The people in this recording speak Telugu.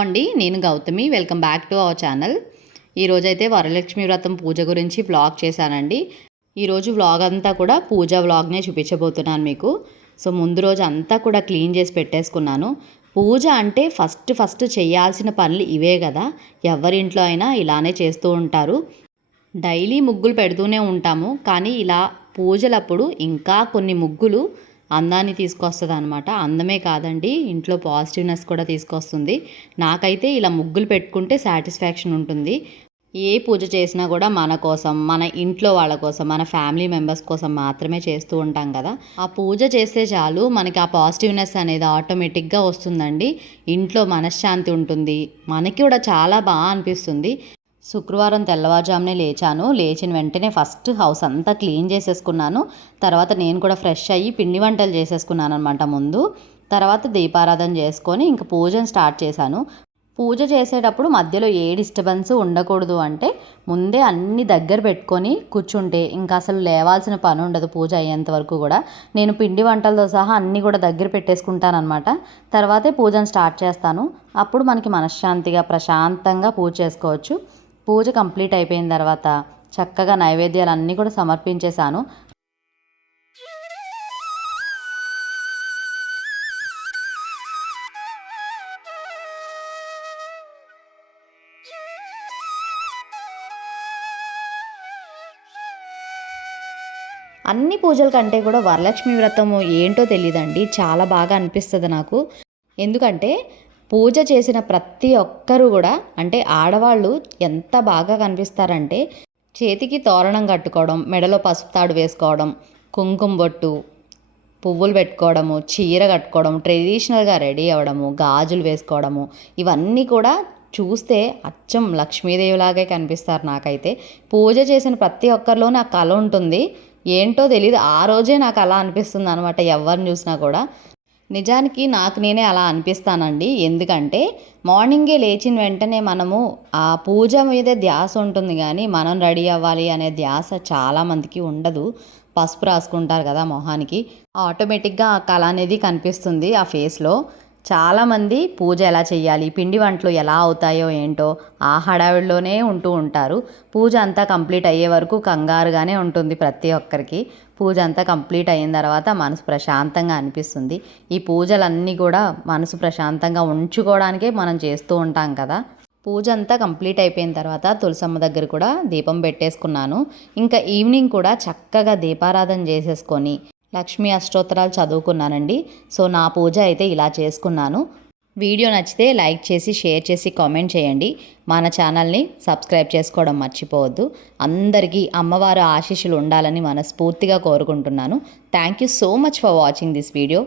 అండి నేను Gautami. Welcome back to our channel ఈరోజైతే వరలక్ష్మి వ్రతం పూజ గురించి వ్లాగ్ చేశానండి. ఈరోజు వ్లాగ్ అంతా కూడా పూజ వ్లాగ్నే చూపించబోతున్నాను మీకు. సో ముందు రోజు అంతా కూడా క్లీన్ చేసి పెట్టేసుకున్నాను. పూజ అంటే ఫస్ట్ ఫస్ట్ చేయాల్సిన పనులు ఇవే కదా. ఎవరింట్లో అయినా ఇలానే చేస్తూ ఉంటారు. డైలీ ముగ్గులు పెడుతూనే ఉంటాము. కానీ ఇలా పూజలప్పుడు ఇంకా కొన్ని ముగ్గులు అందాన్ని తీసుకొస్తుంది అనమాట అందమే కాదండి ఇంట్లో పాజిటివ్నెస్ కూడా తీసుకొస్తుంది. నాకైతే ఇలా ముగ్గులు పెట్టుకుంటే సాటిస్ఫాక్షన్ ఉంటుంది. ఏ పూజ చేసినా కూడా మన కోసం మన ఇంట్లో వాళ్ళ కోసం మన ఫ్యామిలీ మెంబర్స్ కోసం మాత్రమే చేస్తూ ఉంటాం కదా. ఆ పూజ చేస్తే చాలు మనకి ఆ పాజిటివ్నెస్ అనేది ఆటోమేటిక్గా వస్తుందండి. ఇంట్లో మనశ్శాంతి ఉంటుంది. మనకి కూడా చాలా బాగా అనిపిస్తుంది. శుక్రవారం తెల్లవారుజామునే లేచాను. లేచిన వెంటనే ఫస్ట్ హౌస్ అంతా క్లీన్ చేసేసుకున్నాను. తర్వాత నేను కూడా ఫ్రెష్ అయ్యి పిండి వంటలు చేసేసుకున్నాను అనమాట ముందు. తర్వాత దీపారాధన చేసుకొని ఇంకా పూజను స్టార్ట్ చేశాను. పూజ చేసేటప్పుడు మధ్యలో ఏ డిస్టర్బెన్స్ ఉండకూడదు అంటే ముందే అన్ని దగ్గర పెట్టుకొని కూర్చుంటే ఇంకా అసలు లేవాల్సిన పని ఉండదు పూజ అయ్యేంత వరకు కూడా. నేను పిండి వంటలతో సహా అన్నీ కూడా దగ్గర పెట్టేసుకుంటానమాట తర్వాతే పూజను స్టార్ట్ చేస్తాను. అప్పుడు మనకి మనశ్శాంతిగా ప్రశాంతంగా పూజ చేసుకోవచ్చు. పూజ కంప్లీట్ అయిపోయిన తర్వాత చక్కగా నైవేద్యాలు అన్నీ కూడా సమర్పించేశాను. అన్ని పూజల కంటే కూడా వరలక్ష్మి వ్రతము ఏంటో తెలియదండి చాలా బాగా అనిపిస్తుంది నాకు. ఎందుకంటే పూజ చేసిన ప్రతి ఒక్కరు కూడా అంటే ఆడవాళ్ళు ఎంత బాగా కనిపిస్తారంటే చేతికి తోరణం కట్టుకోవడం మెడలో పసుపు తాడు వేసుకోవడం కుంకుమ బొట్టు పువ్వులు పెట్టుకోవడము చీర కట్టుకోవడం ట్రెడిషనల్గా రెడీ అవ్వడము గాజులు వేసుకోవడము ఇవన్నీ కూడా చూస్తే అచ్చం లక్ష్మీదేవిలాగే కనిపిస్తారు నాకైతే. పూజ చేసిన ప్రతి ఒక్కరిలోనే ఆ కళ ఉంటుంది. ఏంటో తెలియదు ఆ రోజే నాకు అలా అనిపిస్తుంది అనమాట ఎవరిని చూసినా కూడా. నిజానికి నాకు నేనే అలా అనిపిస్తానండి. ఎందుకంటే మార్నింగే లేచిన వెంటనే మనము ఆ పూజ మీదే ధ్యాస ఉంటుంది కానీ మనం రెడీ అవ్వాలి అనే ధ్యాస చాలామందికి ఉండదు. పసుపు రాసుకుంటారు కదా మొహానికి. ఆటోమేటిక్గా ఆ కళ అనేది కనిపిస్తుంది ఆ ఫేస్లో. చాలామంది పూజ ఎలా చేయాలి పిండి వంటలు ఎలా అవుతాయో ఏంటో ఆ హడావిడిలోనే ఉంటూ ఉంటారు. పూజ అంతా కంప్లీట్ అయ్యే వరకు కంగారుగానే ఉంటుంది ప్రతి ఒక్కరికి. పూజ అంతా కంప్లీట్ అయిన తర్వాత మనసు ప్రశాంతంగా అనిపిస్తుంది. ఈ పూజలన్నీ కూడా మనసు ప్రశాంతంగా ఉంచుకోవడానికే మనం చేస్తూ ఉంటాం కదా. పూజ అంతా కంప్లీట్ అయిపోయిన తర్వాత తులసమ్మ దగ్గర కూడా దీపం పెట్టేసుకున్నాను. ఇంకా ఈవినింగ్ కూడా చక్కగా దీపారాధన చేసేసుకొని లక్ష్మీ అష్టోత్తరాలు చదువుకున్నానండి. సో నా పూజ అయితే ఇలా చేసుకున్నాను. వీడియో నచ్చితే లైక్ చేసి షేర్ చేసి కామెంట్ చేయండి. మన ఛానల్ని సబ్స్క్రైబ్ చేసుకోవడం మర్చిపోవద్దు. అందరికీ అమ్మవారు ఆశీస్సులు ఉండాలని మనస్ఫూర్తిగా కోరుకుంటున్నాను. Thank you so much for watching this video.